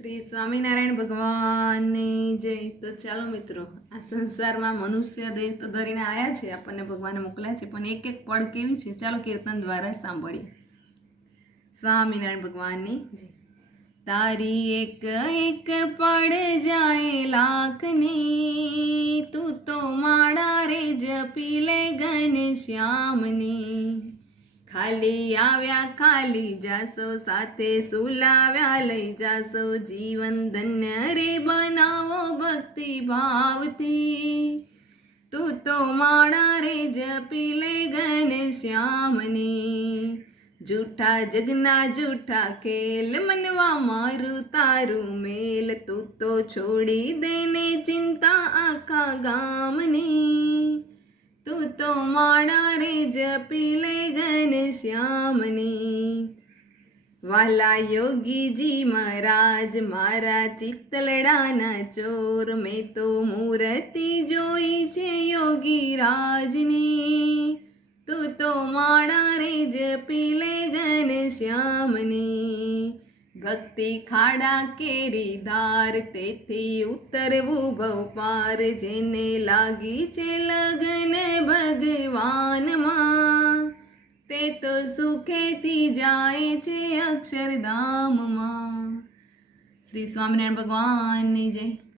શ્રી સ્વામિનારાયણ ભગવાનની જય। તો ચાલો મિત્રો, આ સંસારમાં મનુષ્ય દેહ તો ધરીને આવ્યા છે, આપણને ભગવાને મોકલ્યા છે, પણ એક એક પળ કેવી છે ચાલો કીર્તન દ્વારા સાંભળીએ। સ્વામિનારાયણ ભગવાનની જય। તારી એક એક પળ જાય લાખની, તું તો માળા રે જપી લે ઘનશ્યામની। ખાલી આવ્યા ખાલી જાશો, સાથે સુલાવ્યા લઈ જાશો, જીવન ધન્ય રે બનાવો ભક્તિ ભાવથી। તું તો માળા રે જપી લે ઘનશ્યામની। જૂઠા જગના જૂઠા ખેલ, મનવા મારું તારું મેલ, તું તો છોડી દેને ચિંતા આખા ગામની। તું તો માળા રે જપી લે ઘનશ્યામની। વાલા યોગીજી મહારાજ, મારા ચિત્તલડાના ચોર, મેં તો મૂર્તિ જોઈ છે યોગી રાજની। તું તો માળા રે જપી લે ઘનશ્યામની। ભક્તિ ખાડા કેરી ધાર, તેથી ઉતરવું ભવ પાર, જેને લાગી છે લગન ભગવાનમાં, તે તો સુખેથી જાય છે અક્ષરધામમાં। શ્રી સ્વામિનારાયણ ભગવાનની જય।